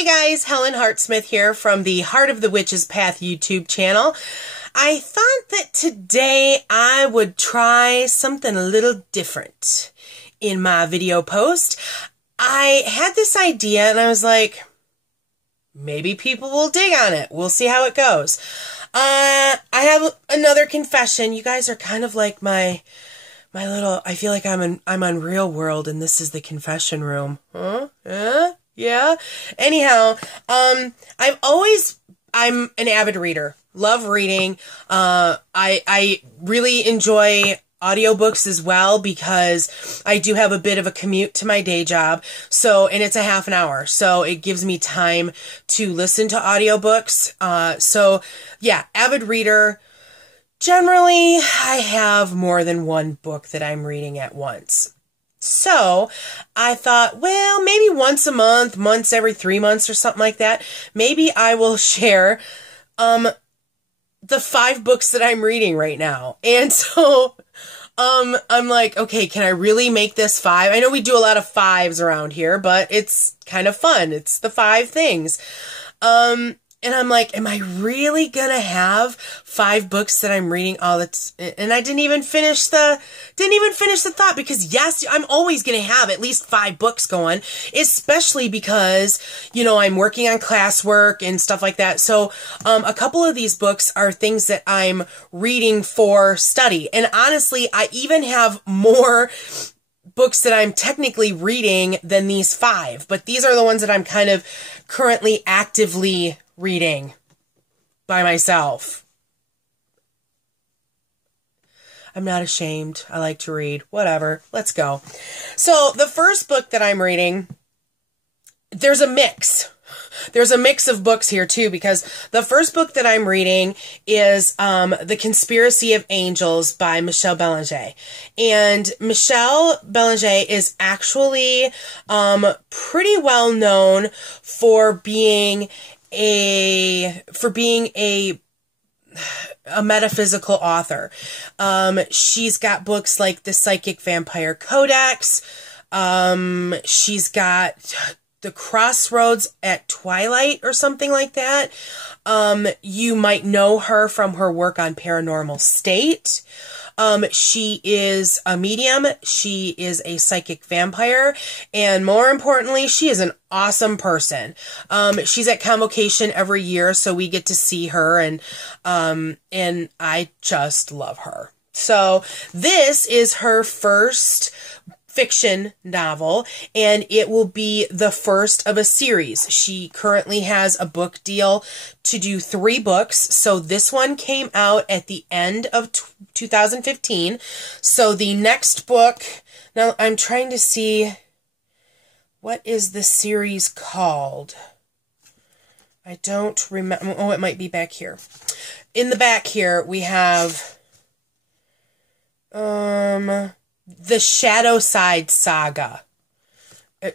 Hey guys, Helen Hartsmith here from the Heart of the Witch's Path YouTube channel. I thought that today I would try something a little different in my video post. I had this idea and I was like, maybe people will dig on it. We'll see how it goes. I have another confession. You guys are kind of like my little, I feel like I'm on Real World and this is the confession room. Huh? Yeah. Anyhow, I'm an avid reader. Love reading. I really enjoy audiobooks as well because I do have a bit of a commute to my day job. And it's a half an hour. So it gives me time to listen to audiobooks. Yeah, avid reader. Generally, I have more than one book that I'm reading at once. So I thought, well, maybe once a month, once every 3 months or something like that, maybe I will share the 5 books that I'm reading right now. And so I'm like, okay, can I really make this 5? I know we do a lot of 5s around here, but it's kind of fun. It's the 5 things. And I'm like, am I really gonna have 5 books that I'm reading? And I didn't even finish the thought because yes, I'm always gonna have at least 5 books going, especially because, you know, I'm working on classwork and stuff like that. So, a couple of these books are things that I'm reading for study. And honestly, I even have more books that I'm technically reading than these 5, but these are the ones that I'm kind of currently actively reading by myself. I'm not ashamed. I like to read. Whatever. Let's go. So the first book that I'm reading, there's a mix. There's a mix of books here too, because the first book that I'm reading is The Conspiracy of Angels by Michelle Belanger. And Michelle Belanger is actually pretty well known for being a metaphysical author. She's got books like The Psychic Vampire Codex. She's got The Crossroads at Twilight or something like that. You might know her from her work on Paranormal State. She is a medium, she is a psychic vampire, and more importantly, she is an awesome person. She's at Convocation every year, so we get to see her, and I just love her. So this is her first fiction novel, and it will be the first of a series. She currently has a book deal to do 3 books. So this one came out at the end of 2015. So the next book, now I'm trying to see, what is the series called? I don't remember. Oh, it might be back here. In the back here, we have, The Shadow Side Saga.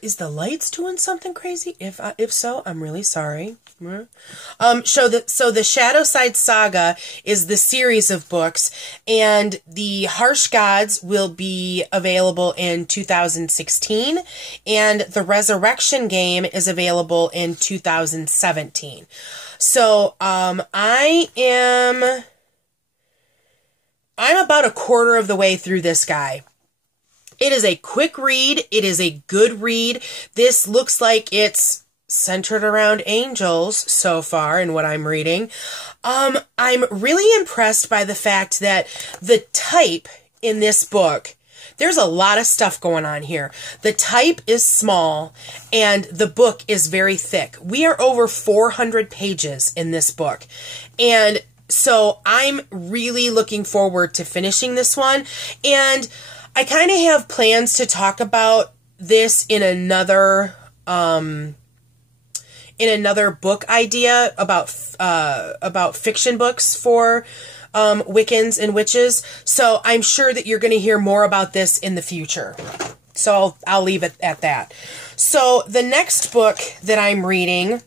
Is the lights doing something crazy? If so, I'm really sorry. So the Shadow Side Saga is the series of books, and the Harsh Gods will be available in 2016, and the Resurrection Game is available in 2017. So I'm about a quarter of the way through this guy. It is a quick read. It is a good read. This looks like it's centered around angels so far in what I'm reading. I'm really impressed by the fact that the type in this book, there's a lot of stuff going on here. The type is small and the book is very thick. We are over 400 pages in this book. And so I'm really looking forward to finishing this one. And I kind of have plans to talk about this in another book idea about fiction books for Wiccans and witches. So I'm sure that you're going to hear more about this in the future. So I'll leave it at that. So the next book that I'm reading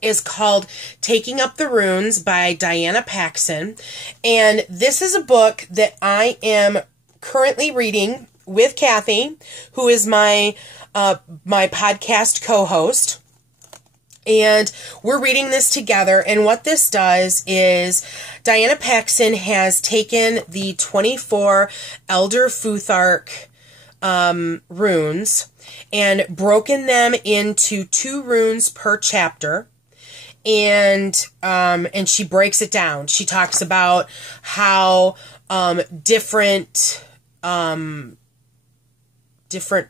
is called Taking Up the Runes by Diana Paxson. And this is a book that I am currently reading with Kathy, who is my podcast co-host. And we're reading this together, and what this does is Diana Paxson has taken the 24 Elder Futhark runes and broken them into 2 runes per chapter. And she breaks it down. She talks about how different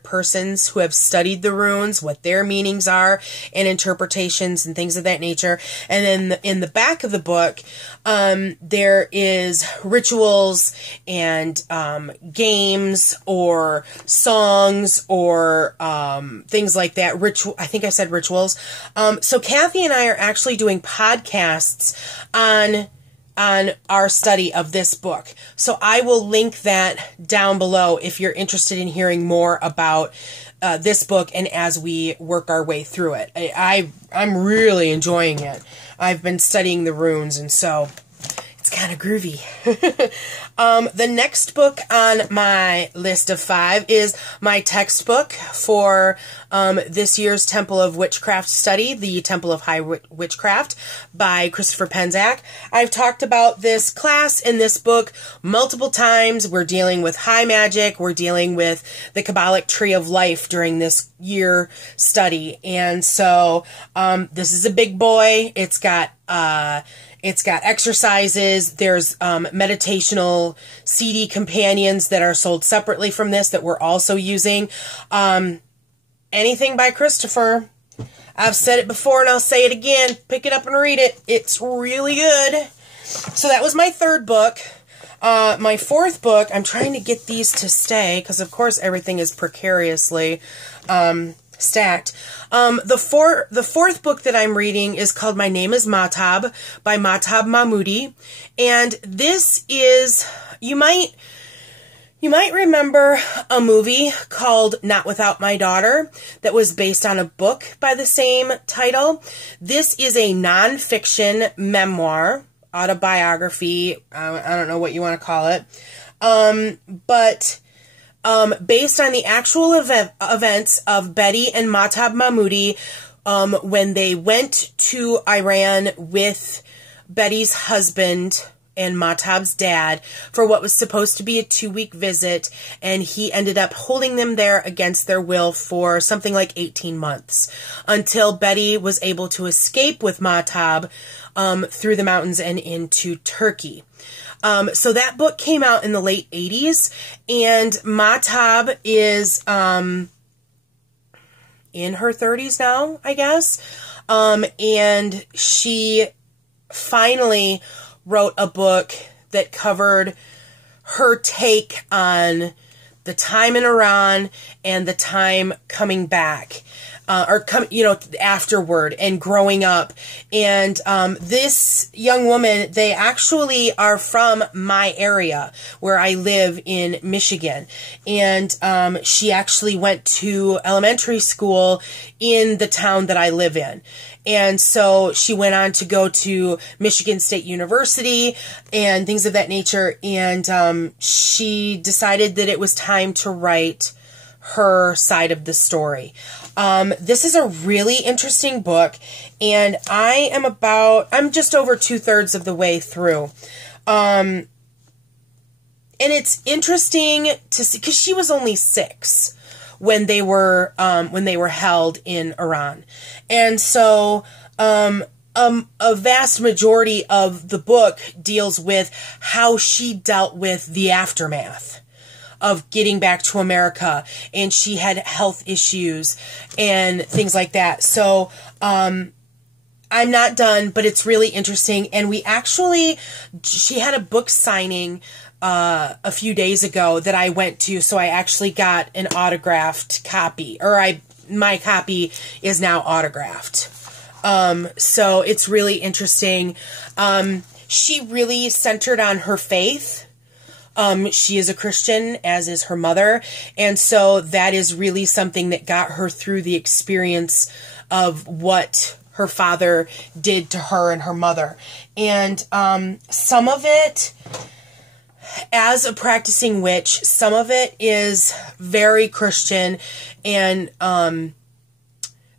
persons who have studied the runes, what their meanings are, and interpretations and things of that nature. And then in the back of the book, there is rituals and games or songs or things like that. I think I said rituals. So Kathy and I are actually doing podcasts on our study of this book. So I will link that down below if you're interested in hearing more about this book and as we work our way through it. I'm really enjoying it. I've been studying the runes, and so it's kind of groovy. The next book on my list of 5 is my textbook for this year's Temple of Witchcraft study, the Temple of High Witchcraft by Christopher Penczak. I've talked about this class in this book multiple times. We're dealing with high magic. We're dealing with the Qabalah tree of life during this year study. And so this is a big boy. It's got exercises. There's meditational CD companions that are sold separately from this that we're also using. Anything by Christopher. I've said it before and I'll say it again. Pick it up and read it. It's really good. So that was my 3rd book. My 4th book, I'm trying to get these to stay because, of course, everything is precariously stacked. The 4th book that I'm reading is called My Name is Mahtab by Mahtob. And this is, you might remember a movie called Not Without My Daughter that was based on a book by the same title. This is a nonfiction memoir, autobiography, I don't know what you want to call it, but based on the actual events of Betty and Mahtab Mahmoody when they went to Iran with Betty's husband and Mahtab's dad for what was supposed to be a 2-week visit, and he ended up holding them there against their will for something like 18 months until Betty was able to escape with Mahtab through the mountains and into Turkey. So that book came out in the late 80s, and Mahtab is in her 30s now, I guess, and she finally wrote a book that covered her take on the time in Iran and the time coming back, afterward and growing up. And this young woman, they actually are from my area where I live in Michigan. And she actually went to elementary school in the town that I live in. And so she went on to go to Michigan State University and things of that nature. And she decided that it was time to write her side of the story. This is a really interesting book, and I'm just over 2/3 of the way through. And it's interesting to see, because she was only 6 when they were held in Iran. And so, a vast majority of the book deals with how she dealt with the aftermath of getting back to America, and she had health issues and things like that. So, I'm not done, but it's really interesting. And she had a book signing a few days ago that I went to, so I actually got an autographed copy, my copy is now autographed. So it's really interesting. She really centered on her faith. She is a Christian, as is her mother, and so that is really something that got her through the experience of what her father did to her and her mother. And some of it, as a practicing witch, some of it is very Christian and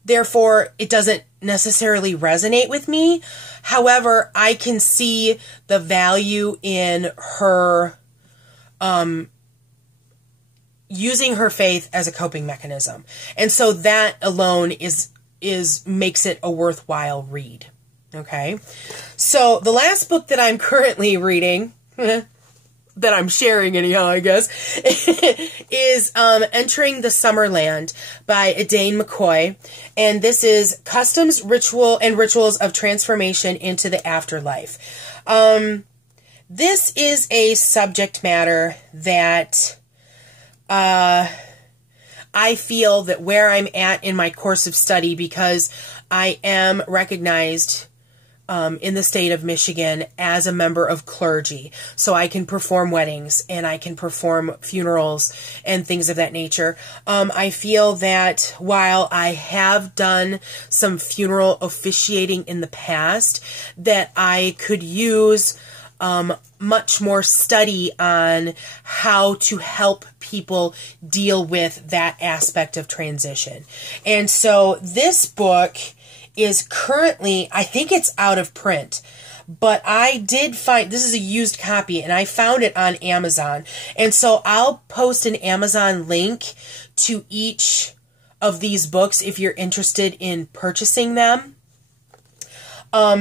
Therefore, it doesn't necessarily resonate with me. However, I can see the value in her using her faith as a coping mechanism. And so that alone makes it a worthwhile read. Okay? So the last book that I'm currently reading, that I'm sharing anyhow, I guess, is Entering the Summerland by Edain McCoy. And this is Customs, Rituals of Transformation into the Afterlife. This is a subject matter that I feel that where I'm at in my course of study, because I am recognized in the state of Michigan as a member of clergy. So I can perform weddings and I can perform funerals and things of that nature. I feel that while I have done some funeral officiating in the past, that I could use much more study on how to help people deal with that aspect of transition. And so this book is currently, I think it's out of print, but I did find, this is a used copy, and I found it on Amazon. And so I'll post an Amazon link to each of these books if you're interested in purchasing them.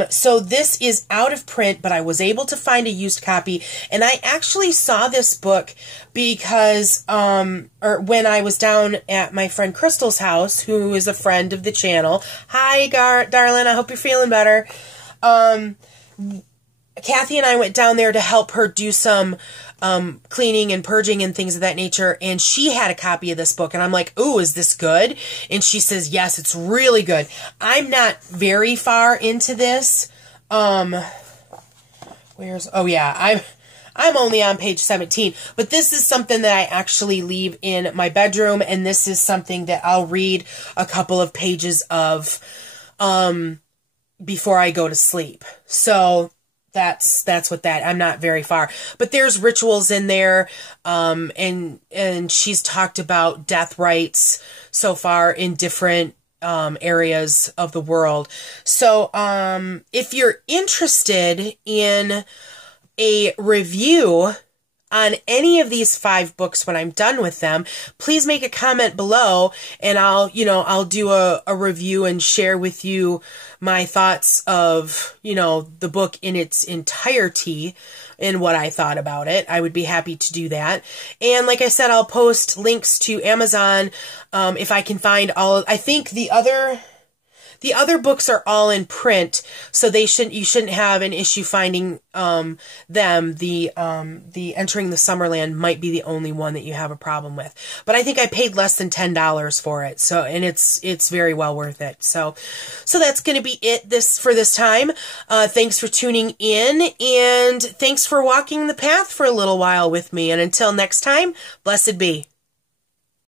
So this is out of print, but I was able to find a used copy, and I actually saw this book because, or when I was down at my friend Crystal's house, who is a friend of the channel. Hi, darling, I hope you're feeling better. Kathy and I went down there to help her do some cleaning and purging and things of that nature, and she had a copy of this book, and I'm like, ooh, is this good? And she says, yes, it's really good. I'm not very far into this. Oh yeah, I'm only on page 17, but this is something that I actually leave in my bedroom, and this is something that I'll read a couple of pages of before I go to sleep. So that's what that, I'm not very far, but there's rituals in there, and she's talked about death rites so far in different areas of the world. So if you're interested in a review on any of these 5 books when I'm done with them, please make a comment below, and I'll do a review and share with you my thoughts of, the book in its entirety and what I thought about it. I would be happy to do that. And like I said, I'll post links to Amazon if I can find I think the other books are all in print, so you shouldn't have an issue finding them. The Entering the Summerland might be the only one that you have a problem with. But I think I paid less than $10 for it, and it's very well worth it. So that's going to be it for this time. Thanks for tuning in, and thanks for walking the path for a little while with me. And until next time, blessed be.